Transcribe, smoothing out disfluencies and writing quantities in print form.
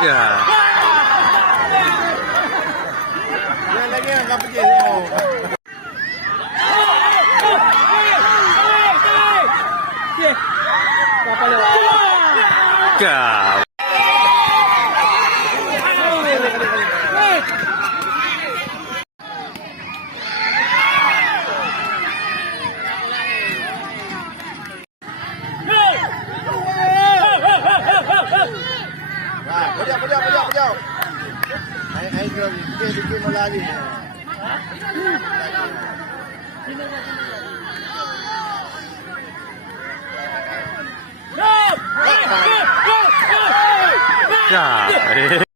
Ya. Yan lagi ang kapatid mo. Ka. Pujau. Ay, dikit mo lagi. Ya.